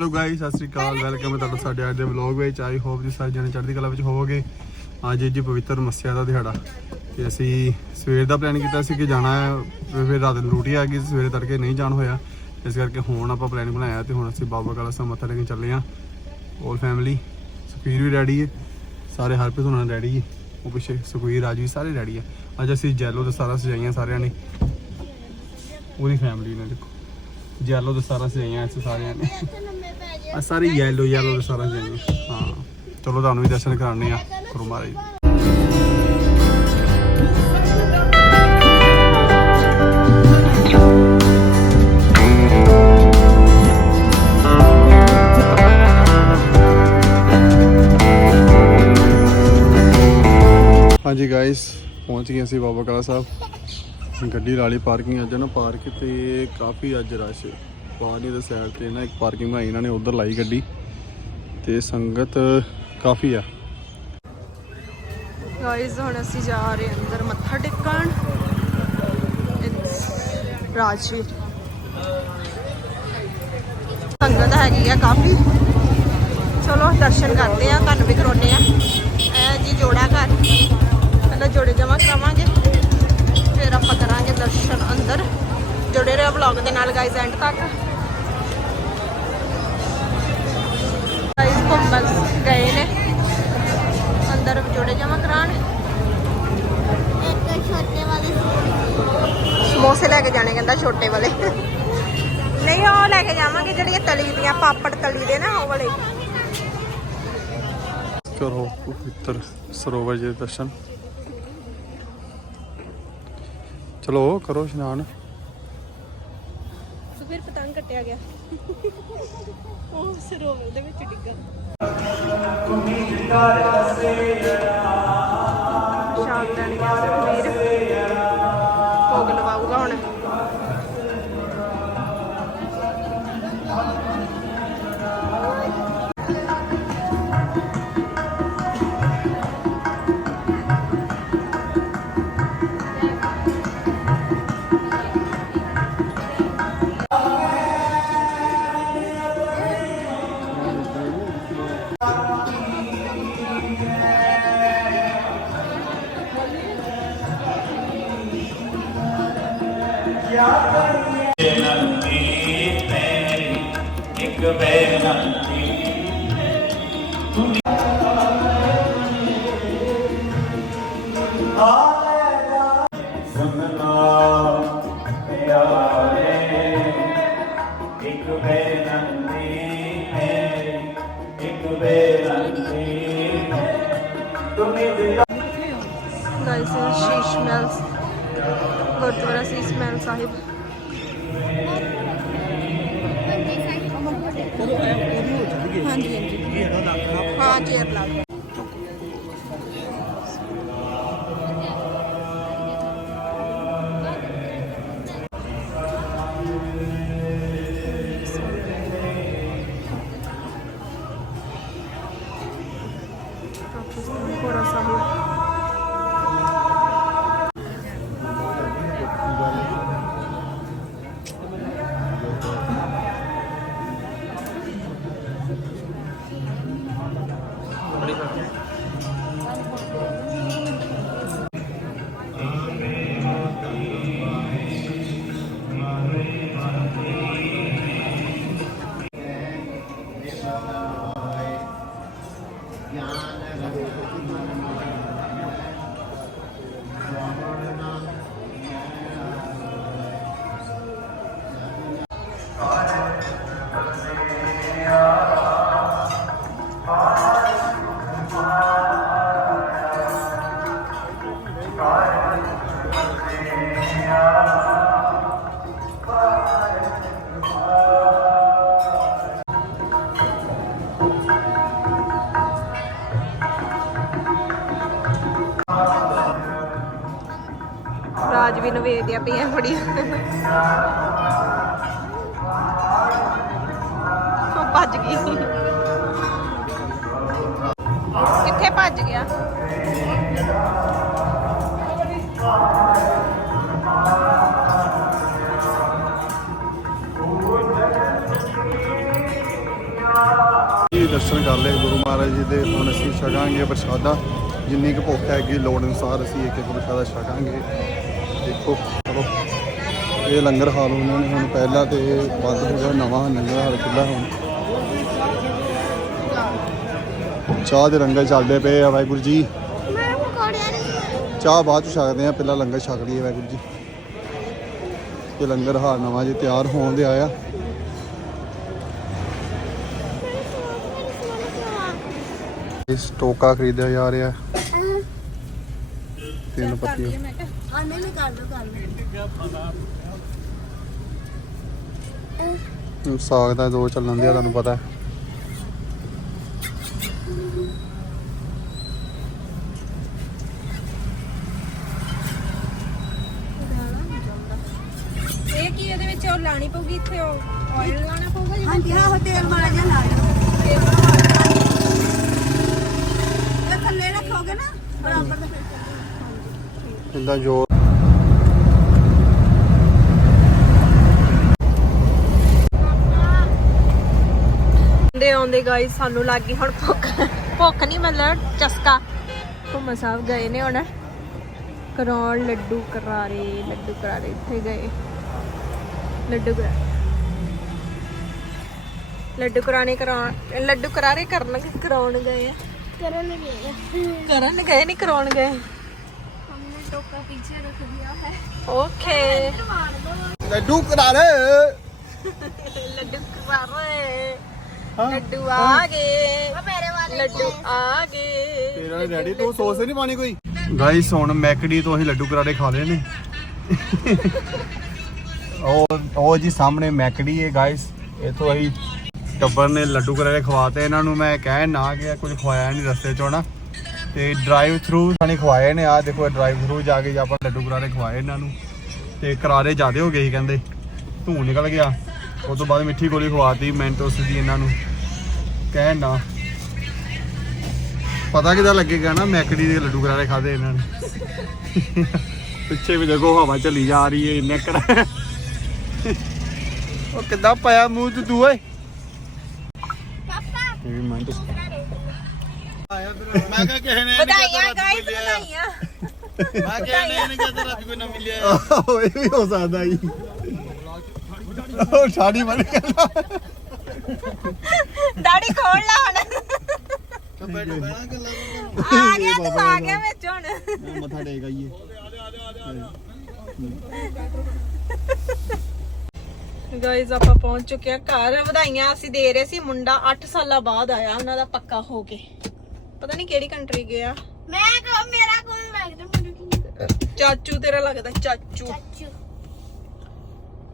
Hello guys Sat Sri ਅਕਾਲ welcome ਹੈ ਤੁਹਾਡਾ ਸਾਡੇ ਅੱਜ ਦੇ ਵਲੌਗ ਵਿੱਚ। ਆਈ ਹੋਪ ਜੀ ਸਾਰੇ ਜਣੇ ਚੜ੍ਹਦੀ ਕਲਾ ਵਿੱਚ ਹੋਵੋਗੇ। ਅੱਜ ਜੀ ਪਵਿੱਤਰ ਮੱਸਿਆ ਦਾ ਦਿਹਾੜਾ। ਤੇ ਅਸੀਂ ਸਵੇਰ ਦਾ ਪਲਾਨ ਕੀਤਾ ਸੀ ਕਿ ਜਾਣਾ ਹੈ ਫਿਰ ਰਾਤ ਨੂੰ ਡਿਊਟੀ ਆ ਗਈ ਸਵੇਰੇ ਤੜਕੇ ਨਹੀਂ ਜਾਣ ਹੋਇਆ। ਇਸ ਕਰਕੇ ਹੁਣ ਆਪਾਂ ਪਲਾਨ ਬਣਾਇਆ ਤੇ ਹੁਣ ਅਸੀਂ ਬਾਬਾ ਕਾਲਾ ਸਾਹਿਬ ਮੱਥਾ ਟੇਕਣ ਚੱਲੇ ਆਂ 올 ਫੈਮਿਲੀ ਸੁਖੀਰ ਵੀ ਰੈਡੀ ਹੈ। ਸਾਰੇ ਹਰਪ੍ਰੀਤ ਹੋਣਾ ਰੈਡੀ ਹੈ। ਉਹ ਪਿੱਛੇ ਸੁਖੀਰ ਰਾਜੂ ਸਾਰੇ ਰੈਡੀ ਹੈ। ਅੱਜ ਅਸੀਂ ਜੈਲੋ ਦਾ ਸਾਰਾ ਸਜਾਈਆਂ ਸਾਰਿਆਂ ਨੇ। ਪੂਰੀ ਫੈਮਿਲੀ ਨੇ ਦੇਖੋ। ਜੈਲੋ ਦਾ ਸਾਰਾ ਸਜਾਈਆਂ ਇਸ ਸਾਰਿਆਂ ਨੇ। ਆ ਸਾਰੇ ਯੈਲੋ ਯੈਲੋ ਦੇ ਸਾਰਾ ਜਾਨੀ ਹਾਂ। ਚਲੋ ਤੁਹਾਨੂੰ ਵੀ ਦਰਸ਼ਨ ਕਰਾਣੇ ਆ ਕਰੋ ਮਹਾਰਾਜ ਹਾਂਜੀ ਗਾਇਸ ਪਹੁੰਚ ਗਏ ਅਸੀਂ ਬਾਬਾ ਕਲਾ ਸਾਹਿਬ। ਗੱਡੀ ਲਾਲੀ ਪਾਰਕਿੰਗ ਅੱਜ ਨਾ ਪਾਰਕ ਤੇ ਕਾਫੀ ਅੱਜ ਰਸ਼ ਪਾਣੀ ਦੇ ਸਾਈਡ ਤੇ ਨਾ ਇੱਕ ਪਾਰਕਿੰਗ ਬਣਾਈ ਇਹਨਾਂ ਨੇ, ਉਧਰ ਲਾਈ ਗੱਡੀ ਤੇ ਸੰਗਤ ਕਾਫੀ ਆ। ਗਾਇਜ਼ ਹੁਣ ਅਸੀਂ ਜਾ ਰਹੇ ਅੰਦਰ ਮੱਥਾ ਟੇਕਣ। ਰਾਜੀ ਸੰਗਤ ਹੈਗੀ ਆ ਕਾਫੀ। ਚਲੋ, ਦਰਸ਼ਨ ਕਰਦੇ ਆ ਤੁਹਾਨੂੰ ਵੀ ਕਰਾਉਨੇ ਆ ਇਹ ਜੀ ਜੋੜਾ ਘਰ। ਪਹਿਲਾਂ ਜੋੜੇ ਜਮਾ ਕਰਾਵਾਂਗੇ ਫਿਰ ਆਪਾਂ ਕਰਾਂਗੇ ਦਰਸ਼ਨ ਅੰਦਰ। ਜੁੜੇ ਰਹੋ ਵਲੌਗ ਦੇ ਨਾਲ ਗਾਇਜ਼ ਐਂਡ ਤੱਕ। ਗਾਇਜ਼ ਘੁੰਮਣ ਗਏ ਨੇ। ਅੰਦਰ ਜੋੜੇ ਜਮਾ ਕਰਾਣ ਇੱਕ ਛੋਟੇ ਵਾਲੇ ਸਮੋਸੇ ਲੈ ਕੇ ਜਾਣੇ ਕਹਿੰਦਾ ਛੋਟੇ ਵਾਲੇ। ਨਹੀਂ, ਉਹ ਲੈ ਕੇ ਜਾਵਾਂਗੇ ਜਿਹੜੀਆਂ ਤਲੀ ਦੀਆਂ, ਪਾਪੜ ਤਲੀ ਦੇ ਨਾ, ਉਹ ਵਾਲੇ। ਕਰੋ ਪਵਿੱਤਰ ਸਰੋਵਰ ਜੀ ਦੇ ਦਰਸ਼ਨ। ਚਲੋ ਕਰੋ ਇਸ਼ਨਾਨ। ਫਿਰ ਪਤੰਗ ਕੱਟਿਆ ਗਿਆ। ਉਹ ਸਰੋਵਰ ਦੇ ਵਿੱਚ ਡਿੱਗਾ। ਸ਼ਾਮ ਹਾਂਜੀ ਹਾਂਜੀ। ਹਾਂ ਚੇਅਰ ਲਾ ਵੀ ਪਈਆਂ ਬੜੀਆਂ। ਉਹ ਭੱਜ ਗਈ। ਕਿੱਥੇ ਭੱਜ ਗਿਆ? ਦਰਸ਼ਨ ਕਰ ਲਏ ਗੁਰੂ ਮਹਾਰਾਜ ਜੀ ਦੇ। ਹੁਣ ਅਸੀਂ ਛਕਾਂਗੇ ਪ੍ਰਸ਼ਾਦਾ। ਜਿੰਨੀ ਕੁ ਭੁੱਖ ਹੈਗੀ, ਲੋੜ ਅਨੁਸਾਰ ਅਸੀਂ ਇੱਕ ਇੱਕ ਪ੍ਰਸ਼ਾਦਾ ਛਕਾਂਗੇ। ਦੇਖੋ ਚਲੋ ਇਹ ਲੰਗਰ ਹਾਲ ਉਹਨਾਂ ਨੇ ਹੁਣ ਪਹਿਲਾਂ ਤੇ ਬੰਦ ਹੋ ਗਿਆ ਨਵਾਂ ਲੰਗਰ ਹਾਲ ਖੁੱਲ੍ਹਾ ਹੁਣ। ਚਾਹ ਦੇ ਲੰਗਰ ਚੱਲਦੇ ਪਏ ਆ ਵਾਹਿਗੁਰੂ ਜੀ। ਚਾਹ ਬਾਅਦ ਚ ਛਕਦੇ ਆ ਪਹਿਲਾਂ ਲੰਗਰ ਛਕ ਲਈਏ ਵਾਹਿਗੁਰੂ ਜੀ। ਇਹ ਲੰਗਰ ਹਾਲ ਨਵਾਂ ਜੀ ਤਿਆਰ ਹੋਣ ਦੇ ਆਇਆ। ਇਸ ਟੋਕਾ ਖਰੀਦਿਆ ਜਾ ਰਿਹਾ। ਤਿੰਨ ਪੱਤੀਆਂ। ਹਾਂ ਨਹੀਂ ਨਹੀਂ ਕਰ ਦੋ ਕਰ ਲਓ ਸਾਗ ਦਾ ਦੋ ਚੱਲਣ ਦਿਆ ਤੁਹਾਨੂੰ ਪਤਾ। ਹੈ ਇਹ ਕੀ ਇਹਦੇ ਵਿੱਚ ਉਹ ਲਾਣੀ ਪਊਗੀ ਇੱਥੇ ਉਹ ਆਇਲ ਲਾਣਾ ਪਊਗਾ ਜੀ ਹਾਂਜੀ ਹਾਂ ਉਹ ਤੇਲ ਮਾੜਾ ਜਿਹਾ ਲਾ ਦਿਓ ਇਹ ਥੱਲੇ ਰੱਖੋਗੇ ਨਾ ਬਰਾਬਰ ਦਾ ਫਿਰ ਇਹਦਾ ਜੋ ਦੇ ਆਉਂਦੇ ਗਾਈਸ ਸਾਨੂੰ ਲੱਗ ਗਈ ਹੁਣ ਭੁੱਖ। ਭੁੱਖ ਨਹੀਂ ਮਤਲਬ ਚਸਕਾ। ਘੁੰਮ ਸਾਹਿਬ ਗਏ ਨੇ ਹੁਣ। ਕਰਾਉਣ ਲੱਡੂ ਕਰਾਰੇ ਲੱਡੂ ਕਰਾਰੇ ਇੱਥੇ ਗਏ। ਲੱਡੂ ਕਰਾਰੇ ਲੱਡੂ ਕਰਾਣੇ ਕਰਾਉਣ ਲੱਡੂ ਕਰਾਰੇ ਕਰਨ ਕਰਾਉਣ ਗਏ ਆ। ਕਰਨ ਲਈ ਕਰਨ ਗਏ ਨਹੀਂ ਕਰਾਉਣ ਗਏ। हमने टोका पीछे रख दिया है ਓਕੇ मार दो ਲੱਡੂ ਕਰਾਰੇ ਲੱਡੂ ਕਰਾਰੇ ਲੱਡੂ ਆ ਗਏ मेरे वाले ਲੱਡੂ ਆ ਗਏ ਤੇਰਾ ਡੈਡੀ ਤੂੰ ਸੌਸ ਨਹੀਂ ਪਾਣੀ ਕੋਈ ਗਾਈਸ ਹੁਣ ਮੈਕਡੀ ਤੋਂ ਅਸੀਂ ਲੱਡੂ ਕਰਾਰੇ ਖਾ ਲਏ ਨੇ ਉਹ ਉਹ ਜੀ ਸਾਹਮਣੇ ਮੈਕਡੀ ਹੈ ਗਾਈਸ ਇਥੋਂ ਅਸੀਂ ਟੱਬਰ ਨੇ ਲੱਡੂ ਕਰਾਰੇ ਖਵਾਤੇ ਇਹਨਾਂ ਨੂੰ ਮੈਂ ਕਹਿ ਨਾ ਗਿਆ ਕੁਝ ਖਵਾਇਆ ਨਹੀਂ ਰਸਤੇ ਚੋਂ ਨਾ ਤੇ ਡਰਾਈਵ ਥਰੂ ਸਾਨੇ ਖਵਾਏ ਨੇ ਆ ਦੇਖੋ ਡਰਾਈਵ ਥਰੂ ਜਾ ਕੇ ਆਪਾਂ ਲੱਡੂ ਕਰਾਰੇ ਖਵਾਏ ਇਹਨਾਂ ਨੂੰ। ਤੇ ਕਰਾਰੇ ਜ਼ਿਆਦੇ ਹੋ ਗਏ ਸੀ ਕਹਿੰਦੇ ਧੂੰ ਨਿਕਲ ਗਿਆ। ਉਸ ਤੋਂ ਬਾਅਦ ਮਿੱਠੀ ਗੋਲੀ ਖਵਾਤੀ ਮੈਂਟੋਸ ਦੀ ਇਹਨਾਂ ਨੂੰ। ਕਹਿ ਨਾ। ਪਤਾ ਕਿਦਾਂ ਲੱਗੇਗਾ ਨਾ ਮੈਕੜੀ ਦੇ ਲੱਡੂ ਕਰਾਰੇ ਖਾਦੇ ਇਹਨਾਂ ਨੇ। ਪਿੱਛੇ ਵੀ ਦੇਖੋ ਹਵਾ ਚੱਲੀ ਜਾ ਰਹੀ ਹੈ ਇੰਨੇ ਕਰ ਉਹ ਕਿੱਦਾਂ ਪਾਇਆ ਮੂੰਹ ਚ ਤੂੰ ਓਏ? पापा ਇਹ ਮੈਂਟੋਸ ਮੈਂ ਕਿਹਾ ਕਿਸੇ ਨੇ ਵਧਾਈਆਂ ਗਾਈਸ ਵਧਾਈਆਂ। ਮੈਂ ਕਿਹਾ ਨਹੀਂ ਨਹੀਂ ਕਹਿੰਦਾ ਰਾਤ ਕੋਈ ਨਾ ਮਿਲਿਆ। ਉਹ ਇਹ ਵੀ ਹੋ ਸਕਦਾ ਜੀ। ਉਹ ਸਾਡੀ ਮਨ ਕਰਦਾ ਦਾੜੀ ਖੋਲ ਲਾ ਹੁਣ। ਬੈਠ ਬੈਣਾ ਗੱਲਾਂ ਆ ਗਿਆ ਤੂੰ ਆ ਗਿਆ ਵਿੱਚ ਹੁਣ। ਮੱਥਾ ਟੇਕ ਆਈਏ। ਗਾਇਜ਼ ਆਪਾਂ ਪਹੁੰਚ ਚੁੱਕੇ ਆ ਘਰ। ਵਧਾਈਆਂ ਅਸੀਂ ਦੇ ਰਹੇ ਸੀ। ਮੁੰਡਾ 8 ਸਾਲਾਂ ਬਾਅਦ ਆਇਆ। ਉਹਨਾਂ ਦਾ ਪੱਕਾ ਹੋ ਕੇ। ਪਤਾ ਨਹੀਂ ਕਿਹੜੀ ਕੰਟਰੀ ਗਿਆ। ਮੈਂ ਕਹ ਮੇਰਾ ਕੌਣ ਲੱਗਦਾ ਮੈਨੂੰ ਚਾਚੂ ਤੇਰਾ ਲੱਗਦਾ ਚਾਚੂ। ਚਾਚੂ।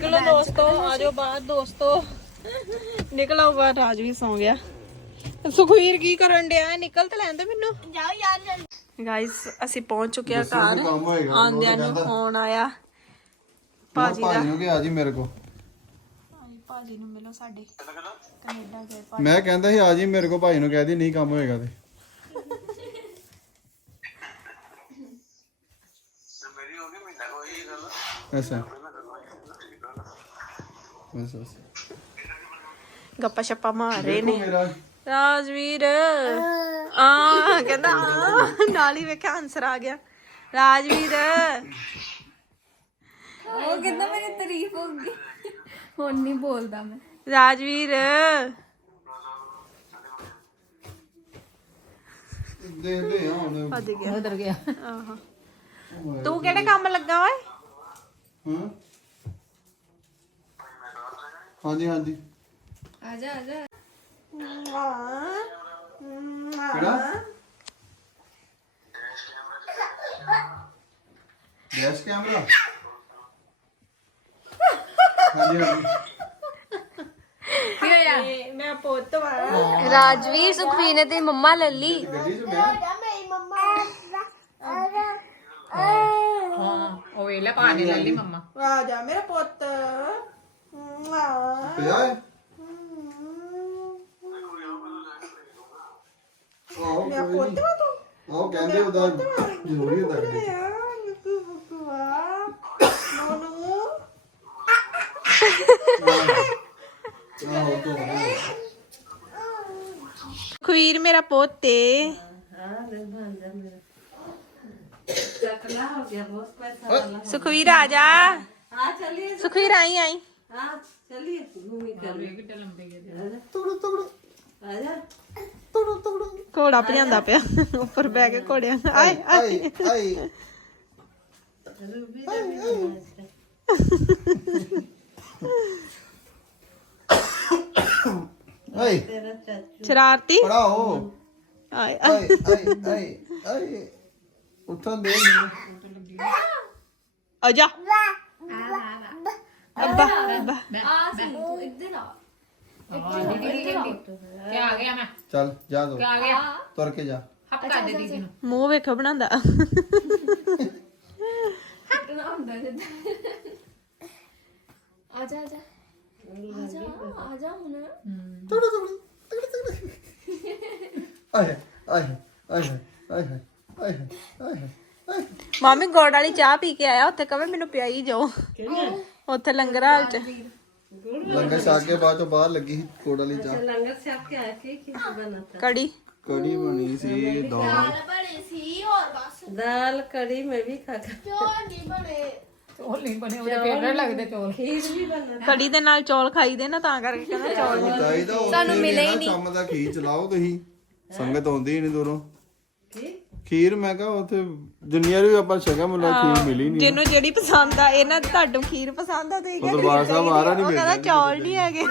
ਨਿਕਲੋ ਦੋਸਤੋ ਆਜੋ ਬਾਹਰ ਦੋਸਤੋ। ਨਿਕਲੋ ਬਾਹਰ ਰਾਜ ਵੀ ਸੌ ਗਿਆ। ਸੁਖਵੀਰ ਕੀ ਕਰਨ ਡਿਆ? ਨਿਕਲ ਤਾਂ ਲੈਂਦੇ ਮੈਨੂੰ। ਜਾਓ ਯਾਰ ਜਲਦੀ। ਗਾਇਸ ਅਸੀਂ ਪਹੁੰਚ ਚੁੱਕੇ ਆ ਘਰ। ਕੰਮ ਹੋਏਗਾ, ਫੋਨ ਆਇਆ। ਭਾਜੀ ਦਾ। ਭਾਜੀ ਹੋ ਗਿਆ ਜੀ ਮੇਰੇ ਕੋ ਭਾਜੀ ਨੂੰ ਮਿਲੋ ਸਾਡੇ। ਕੈਨੇਡਾ ਗਏ ਮੈਂ ਕਹਿੰਦਾ ਸੀ ਆ ਜੀ ਮੇਰੇ ਕੋ ਭਾਈ ਨੂੰ ਕਹਿ ਦੀ ਨਹੀਂ ਕੰਮ ਹੋਏਗਾ ਤੇ। ਅੱਛਾ ਅੱਛਾ ਅੱਛਾ ਗੱਪਾ ਛੱਪਾ ਮਾਰ ਨੇ ਰਾਜਵੀਰ ਆ ਕਹਿੰਦਾ ਆ ਨਾਲ ਹੀ ਵੇਖਿਆ ਆਨਸਰ ਆ ਗਿਆ ਰਾਜਵੀਰ ਉਹ ਕਹਿੰਦਾ ਮੇਰੀ ਤਾਰੀਫ ਹੋਊਗੀ ਹੁਣ ਨਹੀਂ ਬੋਲਦਾ ਮੈਂ ਰਾਜਵੀਰ ਦੇ ਦੇ ਹੁਣ ਗਿਆ ਉਧਰ ਗਿਆ ਆਹੋ ਤੂੰ ਕਿਹੜੇ ਕੰਮ ਲੱਗਾ ਓਏ ਹਾਂ ਹਾਂਜੀ ਹਾਂਜੀ ਆ ਜਾ ਆ ਜਾ ਕਿਹੜਾ ਡੈਸ਼ ਕੈਮਰਾ ਹਾਂਜੀ ਹਾਂਜੀ ਇਹ ਮੈਂ ਪੁੱਤ ਵਾ ਰਾਜਵੀਰ ਸੁਖਵੀਰ ਨੇ ਤੇ ਮੰਮਾ ਲੈ ਲਈ ਗੱਡੀ 'ਚ ਮੈਂ ਮੇਰੀ ਮੰਮਾ ਆ ਜਾ ਮੇਰਾ ਪੁੱਤ ਪਿਆ ਹੈ ਆਓ ਮੇਰਾ ਪੁੱਤ ਵਾ ਤੂੰ ਆਓ ਕਹਿੰਦੇ ਉਹਦਾ ਜ਼ਰੂਰੀ ਹੁੰਦਾ ਗੱਡੀ 'ਚ। ਨੋਨੂ ਆਹੋ ਤੋਂ ਮੇਰਾ ਪੋਤੇ ਸੁਖਵੀਰ ਆ ਜਾ हाँ चलिए ਸੁਖਵੀਰ ਆਈ आई हाँ चलिए घूमी कर ਤੁੜੂ ਤੁੜੂ आजा ਤੁੜੂ ਤੁੜੂ ਘੋੜਾ ਭਜਾਉਂਦਾ ਪਿਆ ਉੱਪਰ ਬਹਿ ਕੇ ਘੋੜਿਆਂ ਆਏ ਆਈ ਆਈ ਆਈ तेरा चाचू ਸ਼ਰਾਰਤੀ ਪੜਾਓ ਆਏ ਆਈ ਆਈ ਆਈ ਉੱਠਣ ਦੇ ਮੈਨੂੰ ਆ ਜਾ ਅੱਬਾ ਚੱਲ ਜਾ ਦੋ ਤੁਰ ਕੇ ਜਾ ਮੂੰਹ ਵੇਖੋ ਬਣਾਉਂਦਾ ਆਜਾ ਆਜਾ ਆਜਾ ਆਜਾ ਹੁਣ ਤੁੜੂ ਤੁੜੂ ਤੁੜੂ ਆਏ ਆਏ ਆਏ ਆਏ ਆਏ ਆਏ ਆਏ ਮਾਮੀ ਗੋੜ ਵਾਲੀ ਚਾਹ ਪੀ ਕੇ ਆਇਆ ਉੱਥੇ ਕਵੇ ਮੈਨੂੰ ਪਿਆਈ ਜਾਓ ਉੱਥੇ ਲੰਗਰ ਹਾਲ ਚ ਲੰਗਰ ਛਕ ਕੇ ਬਾਅਦ ਚੋਂ ਬਾਹਰ ਲੱਗੀ ਸੀ ਕੋੜ ਵਾਲੀ ਚਾਹ लंगर से आपके आए थे क्या बना था ਕੜੀ ਕੜੀ ਬਣੀ ਸੀ ਦਾਲ ਬਣੇ ਸੀ ਹੋਰ ਬਸ दाल कड़ी में भी खा खा ਚੋਰ ਨਹੀਂ ਬਣੇ खीर भी बना ਕੜੀ ਦੇ ਨਾਲ ਚੌਲ ਖਾਈਦੇ ਨਾ ਤਾਂ ਕਰਕੇ ਕਹਿੰਦਾ ਚੌਲ ਚਾਹੀਦਾ ਸਾਨੂੰ ਮਿਲੇ ਹੀ ਨਹੀਂ ਕੰਮ ਦਾ ਖੀਰ ਚਲਾਓ ਤੁਸੀਂ ਸੰਗਤ ਆਉਂਦੀ ਹੀ ਨਹੀਂ ਦੂਰੋਂ ਖੀਰ ਮੈਂ ਕਿਹਾ ਉੱਥੇ ਦੁਨੀਆ ਵੀ ਆਪਾਂ ਛਕਿਆ ਮੈਨੂੰ ਖੀਰ ਮਿਲੀ ਨਹੀਂ ਜਿਹਨੂੰ ਜਿਹੜੀ ਪਸੰਦ ਆ ਇਹਨਾਂ ਤੁਹਾਨੂੰ ਖੀਰ ਪਸੰਦ ਆ ਤੇ ਦਰਬਾਰ ਸਾਹਿਬ ਆਰਾ ਨਹੀਂ ਕਹਿੰਦਾ ਚੌਲ ਨਹੀਂ ਹੈਗੇ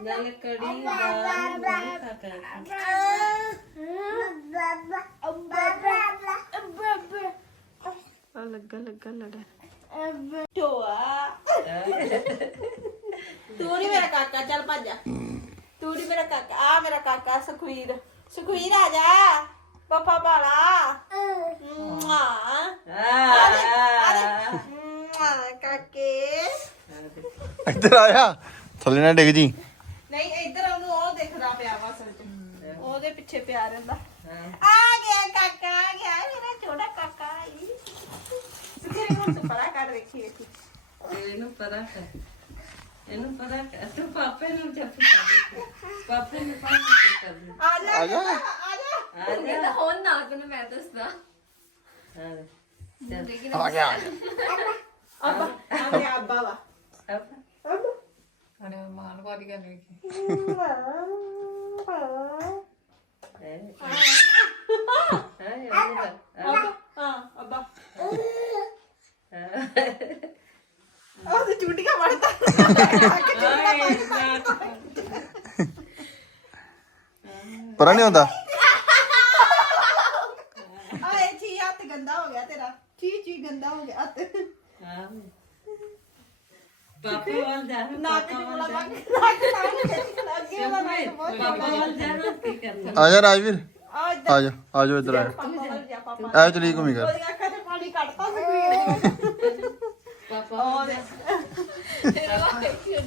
ਨਾਲ ਕੜੀ ਦਾਲ ਮੂੰਹ ਕਾ ਲੱਗਾ ਲੱਗਾ। ਲੜਾ ਟੋਆ ਤੂੰ ਨਹੀਂ ਮੇਰਾ ਕਾਕਾ ਚੱਲ ਭੱਜ ਤੂੰ ਨਹੀਂ ਮੇਰਾ ਕਾਕਾ ਆ ਮੇਰਾ ਕਾਕਾ ਸੁਖਵੀਰ। ਸੁਖਵੀਰ ਆ ਜਾ ਪਪਾ ਬਾਲਾ ਮੁਆ ਮੁਆ ਕਾਕੇ ਇੱਧਰ ਆਇਆ ਥੱਲੇ ਨਾ ਡਿੱਗ ਜੀ ਨਹੀਂ ਇੱਧਰ ਉਹਨੂੰ ਉਹ ਦਿਖਦਾ ਪਿਆ ਵਾ ਅਸਲ ਚ ਉਹਦੇ ਪਿੱਛੇ ਪਿਆ ਰਹਿੰਦਾ ਆ ਗਿਆ ਕਾਕਾ ਆ ਗਿਆ ਮੇਰਾ ਛੋਟਾ ਕਾਕਾ ਆਈ ਸੁਖਵੀਰ ਨੂੰ ਸੁਪਰਾ ਕੱਢ ਵੇਖੀ ਵੇਖੀ ਇਹਨੂੰ ਪਤਾ ਹੈ ਇਹਨੂੰ ਪਤਾ ਕਿ- ਤੂੰ ਪਾਪੇ ਨੂੰ ਜੱਫੀ ਪਾ ਦੇ ਪਾਪੇ ਨੂੰ ਪਾ ਦੇ ਕਰ ਦੇ। ਆ ਜਾ ਆ ਜਾ ਆ ਜਾ। ਆ ਇਹ ਤਾਂ ਜਾ ਹੁਣ ਨਾ ਕੋਨ ਮੈਂ ਦੱਸਦਾ। ਹਾਂ ਚੱਲ। ਲੇਕਿਨ ਆ ਗਿਆ ਆ ਗਿਆ। ਅੱਬਾ ਆ ਗਿਆ ਅੱਬਾ ਵਾ। ਅੱਬਾ। ਅੱਬਾ। ਅਰੇ ਮਾਲਵਾ ਦੀ ਗੱਲ ਵੇਖੀ ਹੈ ਹੈ। ਅੱਬਾ ਹਾਂ ਅੱਬਾ। ਹਾਂ। ਉਹ ਤੇ ਚੁੰਡੀਆਂ ਪਰਾਂ ਨਹੀਂ ਹੁੰਦਾ ਆਏ ਚੀ ਹੱਥ ਗੰਦਾ ਹੋ ਗਿਆ ਤੇਰਾ। ਚੀ ਚੀ ਗੰਦਾ ਹੋ ਗਿਆ ਹੱਥ। ਆ ਜਾ ਰਾਜਵੀਰ। ਆ ਜਾ ਆ ਜਾ ਇੱਧਰ ਆ ਜਾ। ਆ ਚਲੀ ਘੁੰਮੀ ਕਰ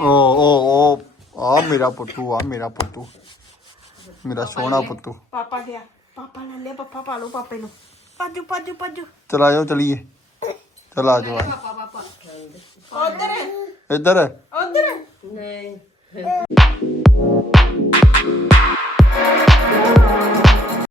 ਓ ਓ ਓ ਆ ਮੇਰਾ ਪੁੱਤੂ ਆ ਮੇਰਾ ਪੁੱਤੂ। ਮੇਰਾ ਸੋਹਣਾ ਪੁੱਤੂ। ਪਾਪਾ ਗਿਆ। ਪਾਪਾ ਨਾਲ ਲਿਆ ਪੱਪਾ ਪਾ ਲਓ ਪਾਪੇ ਨੂੰ। ਪਾਜੂ ਪਾਜੂ ਪਾਜੂ। ਚਲ ਆ ਜਾਓ ਚਲੀਏ। ਚਲ ਆ। ਜਾਓ ਉਧਰ। ਇੱਧਰ। ਉਧਰ। नहीं